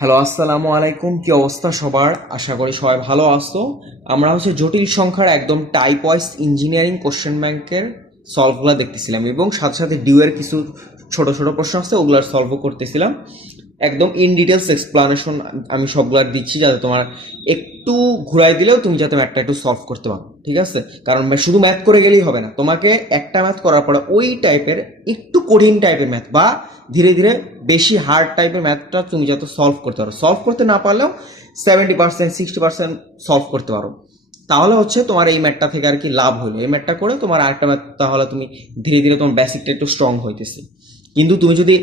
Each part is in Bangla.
হ্যালো, আসসালামু আলাইকুম। কি অবস্থা সবার? আশা করি সবাই ভালো আছো। আমরা জটিল সংখ্যার একদম টাইপ ওয়াইজ ইঞ্জিনিয়ারিং কোশ্চেন ব্যাংকের সলভগুলো দেখতেছিলাম এবং সাথে সাথে ডিউয়ের কিছু ছোট ছোট প্রশ্ন আছে, ওগুলার সলভও করতেছিলাম। একদম ইন ডিটেলস এক্সপ্লানেশন আমি সবগুলার দিচ্ছি, যাতে তোমার একটু ঘুরাই দিলেও তুমি যাতে ম্যাথটা একটু সলভ করতে পারো, ঠিক আছে? কারণ শুধু ম্যাথ করে গেলেই হবে না, তোমাকে একটা ম্যাথ করার পরে ওই টাইপের একটু কঠিন টাইপের ম্যাথ বা ধীরে ধীরে বেশি হার্ড টাইপের ম্যাথটা তুমি যাতে সলভ করতে পারো। সলভ করতে না পারলেও 70% 60% সলভ করতে পারো, তাহলে তোমার এই ম্যাথটা থেকে আর কি লাভ হলো। এই ম্যাথটা করে তোমার আরেকটা ম্যাথ, তাহলে তুমি ধীরে ধীরে তোমার বেসিকটা একটু স্ট্রং হইতেছে। কিন্তু তুমি যদি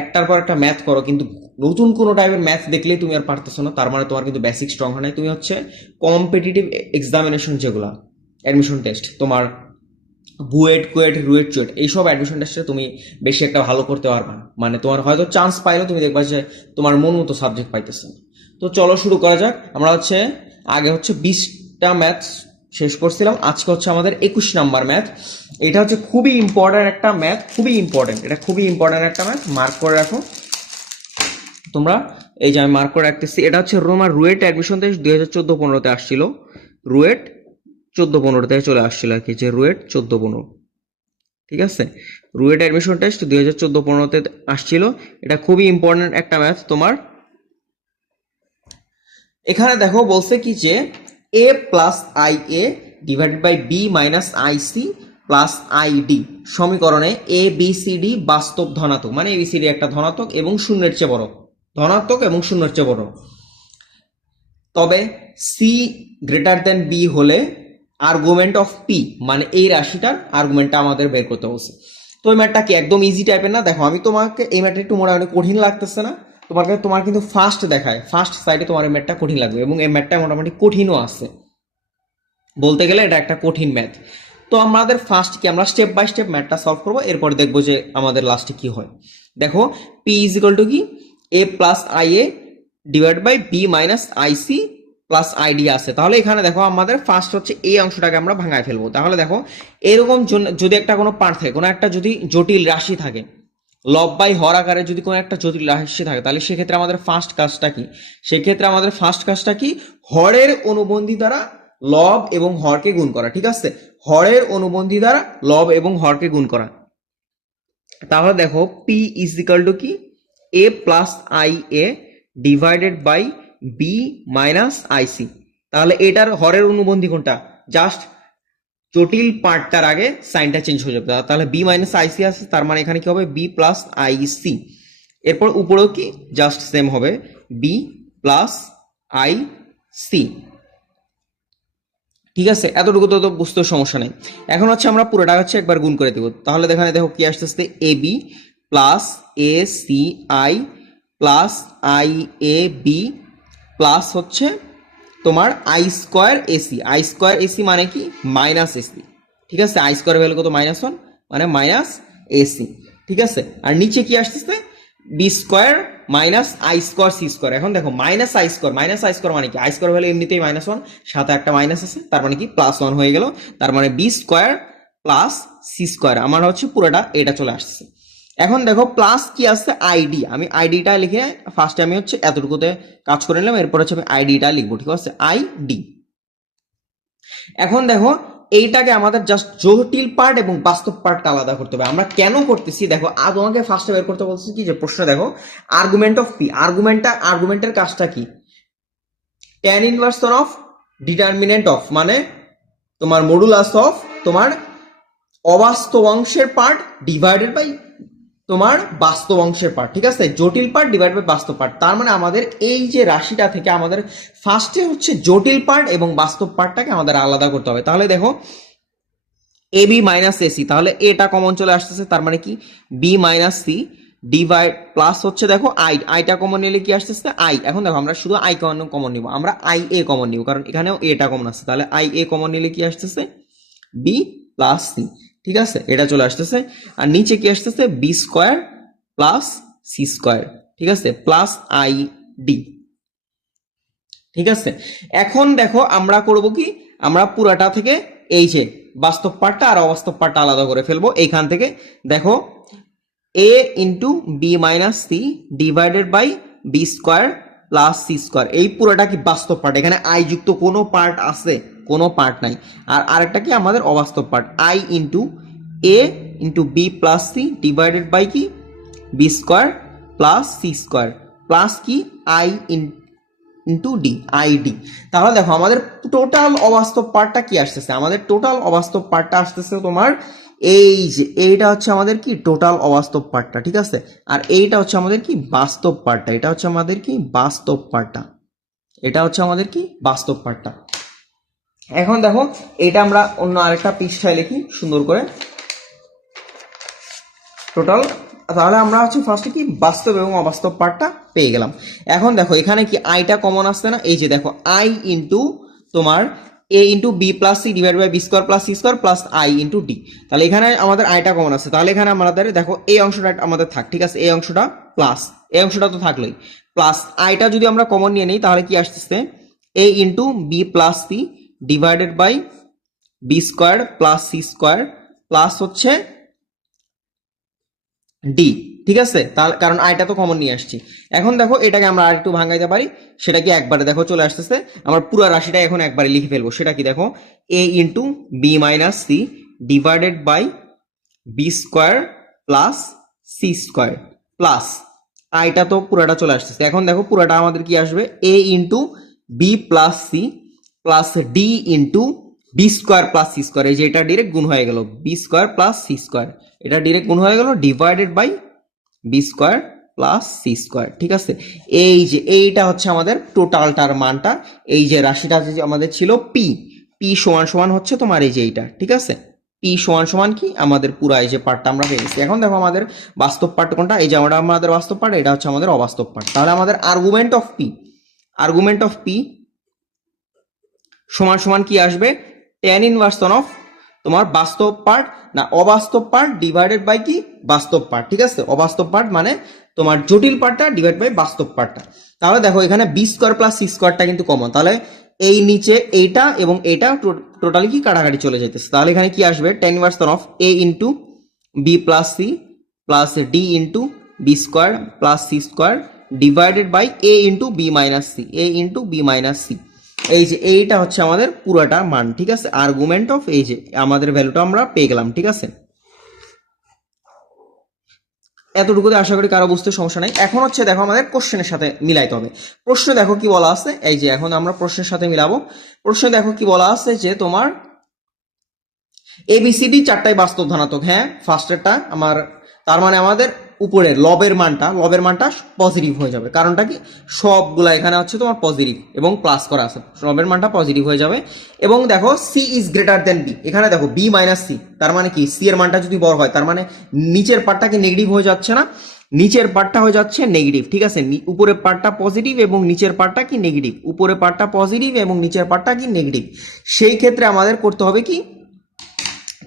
একটার পর একটা ম্যাথ করো কিন্তু নতুন কোনো টাইপের ম্যাথ দেখলেই তুমি আর পারতেছো না, তার মানে তোমার কিন্তু বেসিক স্ট্রং হয় নাই। তুমি কম্পিটিটিভ এক্সামিনেশন, যেগুলো অ্যাডমিশন টেস্ট, তোমার বুয়েট কুয়েট রুয়েট চুয়েট, এইসব অ্যাডমিশন টেস্টে তুমি বেশি একটা ভালো করতে পারবে না। মানে তোমার হয়তো চান্স পাইলেও তুমি দেখবা যে তোমার মন মতো সাবজেক্ট পাইতেছে না। তো চলো শুরু করা যাক। আমরা আগে 20টা ম্যাথ শেষ করছিলাম, আজকে আমাদের 21 নাম্বার ম্যাথ। এটা খুবই ইম্পর্ট্যান্ট একটা ম্যাথ, খুবই ইম্পর্ট্যান্ট, এটা খুবই ইম্পর্ট্যান্ট একটা ম্যাথ, মার্ক করে রাখো তোমরা। এই যে আমি মার্ক করে রাখতেছি, এটা রোমার রুয়েট অ্যাডমিশন টেস্ট 2014-15-তে আসছিল। রুয়েট 14-15 থেকে চলে আসছিল আর কি, যে রুয়েট 14-15, ঠিক আছে? রুয়েট অ্যাডমিশন টেস্ট 2014-15-তে আসছিল। এটা খুবই ইম্পর্টেন্ট একটা ম্যাথ তোমার। এখানে দেখো বলছে কি যে A plus I A divided by B minus I C plus I D সমীকরণে এ বি সি ডি বাস্তব ধনাত্মক, মানে এ বি সি ডি একটা ধনাত্মক এবং শূন্যের চেয়ে বড়, ধনাত্মক এবং শূন্যের চেয়ে বড়। তবে সি গ্রেটার দেন বি হলে আর্গুমেন্ট অফ পি, মানে এই রাশিটার আর্গুমেন্টটা আমাদের বের করতে বলছে। তো এই ম্যাথটা কি একদম ইজি টাইপের না? দেখো আমি তোমাকে এই ম্যাথটা একটু মোটামুটি কঠিন লাগতেছে না তোমার কিন্তু ফার্স্ট দেখায়, ফার্স্ট সাইডে তোমার এই ম্যাথটা কঠিন লাগবে এবং এই ম্যাথটা মোটামুটি কঠিনও আছে, বলতে গেলে এটা একটা কঠিন ম্যাথ। তো আমাদের ফার্স্ট কি, আমরা স্টেপ বাই স্টেপ ম্যাথটা সলভ করবো, এরপর দেখবো যে আমাদের লাস্টে কি হয়। দেখো পি ইজ ইকুয়াল টু কি, A plus I A divide by B minus I C plus I D আছে। তাহলে এখানে দেখো আমাদের ফার্স্ট এই অংশটাকে আমরা ভাঙায় ফেলবো। তাহলে দেখো এরকম যদি একটা কোনো পার্ট থাকে, কোনো একটা যদি জটিল রাশি থাকে, লব বাই হর আকারে যদি কোনো একটা জটিল রাশি থাকে, তাহলে সেক্ষেত্রে আমাদের ফার্স্ট কাজটা কি? সেক্ষেত্রে আমাদের ফার্স্ট কাজটা কি, হরের অনুবন্ধী দ্বারা লব এবং হরকে গুণ করা, ঠিক আছে? হরের অনুবন্ধী দ্বারা লব এবং হরকে গুণ করা। তাহলে দেখো পি ইজ ইকাল টু কি, A plus I A divided by B minus I C. তাহলে এটার হরের অনুবন্ধী কোনটা? জাস্ট জটিল পার্টটার আগে সাইনটা চেঞ্জ হয়ে যাবে, তাহলে বি মাইনাস আইসি আছে, তার মানে এখানে কি হবে, বি প্লাস আইসি। এরপর উপরেও কি জাস্ট সেম হবে, বি প্লাস আই সি, ঠিক আছে? এতটুকু তো বুঝতে সমস্যা নেই। এখন আমরা পুরোটা একবার গুণ করে দেব। তাহলে এখানে দেখো কি আসতেছে, A B plus A C I plus I A B plus তোমার I square A C. I square A C মানে কি, মাইনাস এসি, ঠিক আছে? আই স্কোয়ার ভ্যালু কত, -1, মানে মাইনাস এসি, ঠিক আছে? আর নিচে কি আসতেছে, B square minus I square C square. এখন দেখো মাইনাস আই স্কোয়ার মানে কি, আই স্কোয়ার ভ্যালু এমনিতেই -1, সাথে একটা মাইনাস আছে, তার মানে কি +1 হয়ে গেল। তার মানে B square plus C square, আমার পুরোটা এটা চলে আসছে। এখন দেখো প্লাস কি আছে, আইডি। আমি আইডিটা লিখে ফার্স্টে আমি এতটুকুতে কাজ করে নিলাম, এরপর আমি আইডিটা লিখবো, ঠিক আছে? আইডি। এখন দেখো এইটাকে আমাদের জাস্ট জটিল পার্ট এবং বাস্তব পার্টটা আলাদা করতে হবে। আমরা কেন করতেছি দেখো, তোমাকে ফার্স্টে বের করতে বলছি কি, যে প্রশ্ন দেখো আর্গুমেন্ট অফ পি। আর্গুমেন্টের কাজটা কি, tan inversion of determinant of, মানে তোমার মডুলাস অফ তোমার অবাস্তব অংশের পার্ট ডিভাইডেড বাই তোমার বাস্তব অংশের পার্ট, ঠিক আছে? জটিল পার্ট ডিভাইড বাই বাস্তব পার্ট। তার মানে আমাদের এই যে রাশিটা থেকে আমাদের ফার্স্টে জটিল পার্ট এবং বাস্তব পার্টটাকে আমাদের আলাদা করতে হবে। তাহলে দেখো এ বি মাইনাস এসি, তাহলে এটা কমন চলে আসতেছে, তার মানে কি B minus C divide plus দেখো আইটা কমন নিলে কি আসতেছে, আই। এখন দেখো আমরা শুধু আই কমন নিব, আমরা আই এ কমন নিব, কারণ এখানেও এটা কমন আসছে। তাহলে আই এ কমন নিলে কি আসতেছে, বি প্লাস সি, ঠিক আছে? এটা চলে আসতেছে। আর নিচে কি আসতেছে, B square plus C square, ঠিক আছে? প্লাস আই ডি, ঠিক আছে? এখন দেখো আমরা করব কি, আমরা পুরাটা থেকে এই যে বাস্তব পার্টটা আর অবাস্তব পার্টটা আলাদা করে ফেলবো। এইখান থেকে দেখো A into B minus C divided by B square plus C square. এই পুরোটা কি বাস্তব পার্ট, এখানে আই যুক্ত কোনো পার্ট আছে? কোনো পার্ট নাই। আর আরেকটা কি আমাদের অবাস্তব part, I into A into B plus C divided by কি B square plus C square plus কি I into D, I D. তাহলে দেখো আমাদের টোটাল অবাস্তব পার্টটা কি আসতেছে, আমাদের টোটাল অবাস্তব পার্টটা আসতেছে তোমার এই যে এইটা হচ্ছে আমাদের কি টোটাল অবাস্তব পার্টটা, ঠিক আছে। আর এইটা হচ্ছে আমাদের কি বাস্তব পার্টটা, এটা হচ্ছে আমাদের কি বাস্তব পার্টটা, এটা হচ্ছে আমাদের কি বাস্তব পার্টটা। এখন দেখো এটা আমরা অন্য আরেকটা পৃষ্ঠায় লিখি সুন্দর করে টোটাল। তাহলে আমরা হচ্ছে ফার্স্টে কি বাস্তব এবং অবাস্তব পার্টটা পেয়ে গেলাম। এখন দেখো এখানে কি আইটা কমন আসছে না, এই যে দেখো আই ইন্টু তোমার A into B plus C divide by B square plus C square plus I into D. তাহলে এখানে আমাদের আইটা কমন আছে, তাহলে এখানে আমাদের দেখো এই অংশটা আমাদের থাক, ঠিক আছে, এই অংশটা প্লাস এই অংশটা তো থাকলোই, প্লাস আইটা যদি আমরা কমন নিয়ে নিই তাহলে কি আসতেছে A into B plus C divided by B square plus C square plus হচ্ছে ডি, ঠিক আছে। তাহলে কারণ আইটা তো কমন নিয়ে আসছি। এখন দেখো এটাকে আমরা আর একটু ভাঙাইতে পারি, সেটা কি একবারে দেখো চলে আসতেছে, আমরা পুরো রাশিটা এখন একবারে লিখে ফেলবো। সেটা কি দেখো A into B minus C divided by B square plus C square plus আইটা তো পুরোটা চলে আসতেছে। এখন দেখো পুরোটা আমাদের কি আসবে A into B plus C plus D into B square plus C square, এই যে এটা ডিরেক্ট গুণ হয়ে গেল B square plus C square, এটা ডিরেক্ট গুণ হয়ে গেল divided by B square plus C square, ঠিক আছে। এই যে এইটা হচ্ছে আমাদের টোটালটার মানটা, এই যে রাশিটা যে আমাদের ছিল পি, পি সমান সমান হচ্ছে তোমার এই যে এইটা, ঠিক আছে, পি সমান সমান কি আমাদের পুরো এই যে পার্টটা আমরা পেয়ে গেছি। এখন দেখো আমাদের বাস্তব পার্ট কোনটা, এই যে আমরা আমাদের বাস্তব পার্ট, এটা হচ্ছে আমাদের অবাস্তব পার্ট। তাহলে আমাদের argument of P, argument of P সমান সমান কি আসবে tan ইনভার্সন অফ তোমার বাস্তব পার্ট না অবাস্তব পার্ট ডিভাইডেড বাই কি বাস্তব পার্ট, ঠিক আছে। অবাস্তব পার্ট মানে তোমার জটিল পার্টটা ডিভাইড বাই বাস্তব পার্টটা। তাহলে দেখো এখানে বি স্কোয়ার প্লাস সি স্কোয়ারটা কিন্তু কমন, তাহলে এই নিচে এইটা এবং এইটা টোটালি কি কাটাকাটি চলে যেতেছে। তাহলে এখানে কি আসবে tan inversion of A into B plus C plus D into B square plus C square divided by A into B minus C, A into B minus C. এই যে এইটা হচ্ছে আমাদের পুরোটা মান, ঠিক আছে, আর্গুমেন্ট অফ এই যে আমাদের ভ্যালুটা আমরা পেয়ে গেলাম, ঠিক আছে। এতটুকুতে আশা করি কারো বুঝতে সমস্যা নাই। এখন হচ্ছে দেখো আমাদের কোশ্চেনের সাথে মিলাইতে হবে। প্রশ্ন দেখো কি বলা আছে, এই যে এখন আমরা প্রশ্নের সাথে মিলাবো। প্রশ্ন দেখো কি বলা আছে যে তোমার এবিসিডি চারটাই বাস্তব ধনাত্মক, হ্যাঁ ফার্স্টেরটা আমার, তার মানে আমাদের উপরের লবের মানটা পজিটিভ হয়ে যাবে। কারণটা কি সবগুলা এখানে হচ্ছে তোমার পজিটিভ এবং প্লাস করা আছে, লবের মানটা পজিটিভ হয়ে যাবে। এবং দেখো C is greater than B, এখানে দেখো বি মাইনাস সি, তার মানে কি সি এর মানটা যদি বড় হয় তার মানে নিচের পার্টটা কি নেগেটিভ হয়ে যাচ্ছে না, নিচের পার্টটা হয়ে যাচ্ছে নেগেটিভ, ঠিক আছে। উপরের পার্টটা পজিটিভ এবং নিচের পার্টটা কি নেগেটিভ, উপরের পার্টটা পজিটিভ এবং নিচের পার্টটা কি নেগেটিভ। সেই ক্ষেত্রে আমাদের করতে হবে কি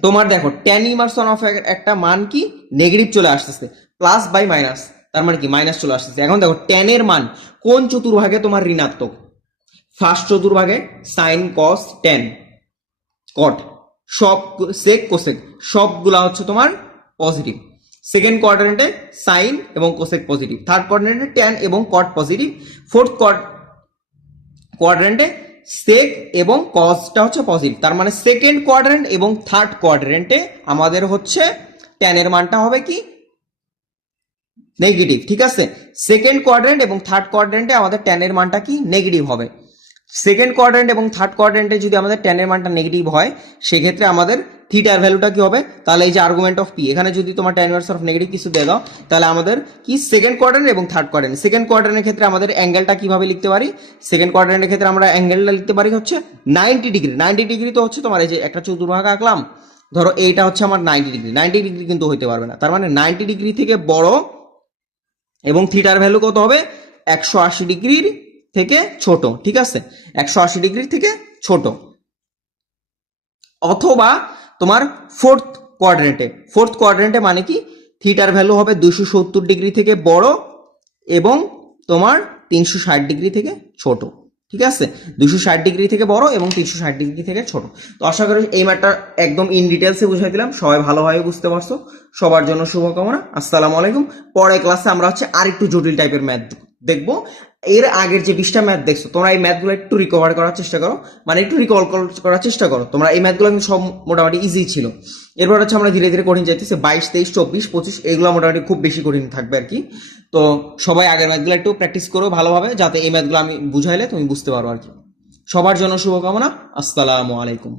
তোমার দেখো tan ইনভার্সন অফ একটা মান কি নেগেটিভ চলে আসতেছে, প্লাস বাই মাইনাস, তার মানে কি মাইনাস চলে আসতেছে। এখন দেখো tan এর মান কোন চতুর্ভাগে তোমার ঋণাত্মক, ফার্স্ট চতুর্ভাগে সাইন কস tan কট সব সেক কোসেক সবগুলা হচ্ছে তোমার পজিটিভ, সেকেন্ড কোয়াড্রেন্টে সাইন এবং কোসেক পজিটিভ, থার্ড কোয়াড্রেন্টে tan এবং কট পজিটিভ, ফোর্থ কোয়াড্রেন্টে সেক এবং কজটা হচ্ছে পজিটিভ। তার মানে সেকেন্ড কোয়াড্রেন্ট এবং থার্ড কোয়াড্রেন্টে আমাদের হচ্ছে tan এর মানটা হবে কি নেগেটিভ, ঠিক আছে। সেকেন্ড কোয়াড্রেন্ট এবং থার্ড কোয়াড্রেন্টে আমাদের tan এর মানটা কি নেগেটিভ হবে। সেকেন্ড কোয়াড্রেন্ট এবং থার্ড কোয়াড্রেন্টে যদি আমাদের tan এর মানটা নেগেটিভ হয় সেক্ষেত্রে আমাদের থিটার ভ্যালুটা কি হবে, তাহলে এই যে আর্গুমেন্ট অফ পি, এখানে যদি তোমার tan ইনভার্স অফ নেগেটিভ কিছু দিয়ে দাও তাহলে আমাদের কি সেকেন্ড কোয়াড্রেন্ট এবং থার্ড কোয়াড্রেন্ট, সেকেন্ড কোয়াড্রেন্টের ক্ষেত্রে আমাদের অ্যাঙ্গেলটা কিভাবে লিখতে পারি, সেকেন্ড কোয়াড্রেন্টের ক্ষেত্রে আমরা অ্যাঙ্গেলটা লিখতে পারি হচ্ছে 90 ডিগ্রি। 90 ডিগ্রি তো হচ্ছে তোমার এই যে একটা চতুর্ভাগ আঁকলাম, ধরো এইটা হচ্ছে আমার 90 ডিগ্রি, 90 ডিগ্রি কিন্তু হইতে পারবে না, তার মানে 90 ডিগ্রি থেকে বড় এবং থিটার ভ্যালু কত হবে 180 ডিগ্রির থেকে ছোট, ঠিক আছে, 180 ডিগ্রি থেকে ছোট। অথবা তোমার ফোর্থ কোয়াড্রেন্টে মানে কি থিটার ভ্যালু হবে 270 ডিগ্রি থেকে বড় এবং তোমার 360 ডিগ্রি থেকে ছোট, ঠিক আছে, 260 ডিগ্রি থেকে বড় এবং 360 ডিগ্রি থেকে ছোট। তো আশা করি এই ম্যাটটা একদম ইন ডিটেলসে বুঝাই দিলাম, সবাই ভালোভাবে বুঝতে পারছো। সবার জন্য শুভকামনা। আসসালামু আলাইকুম। পরের ক্লাসে আমরা হচ্ছে আরেকটু জটিল টাইপের ম্যাথ দেখবো। এর আগের যে 20টা ম্যাথ দেখছো তোমরা এই ম্যাথগুলো একটু রিকভার করার চেষ্টা করো, মানে একটু রিকল করার চেষ্টা করো। তোমরা এই ম্যাথগুলো কিন্তু সব মোটামুটি ইজি ছিল। এরপর হচ্ছে আমরা ধীরে ধীরে কঠিন যাইতেছি, 22, 23, 24, 25 এগুলো মোটামুটি খুব বেশি কঠিন থাকবে আর কি। তো সবাই আগের ম্যাথগুলো একটু প্র্যাকটিস করো ভালোভাবে, যাতে এই ম্যাথগুলো আমি বুঝাইলে তুমি বুঝতে পারো আর কি। সবার জন্য শুভকামনা। আসসালামু আলাইকুম।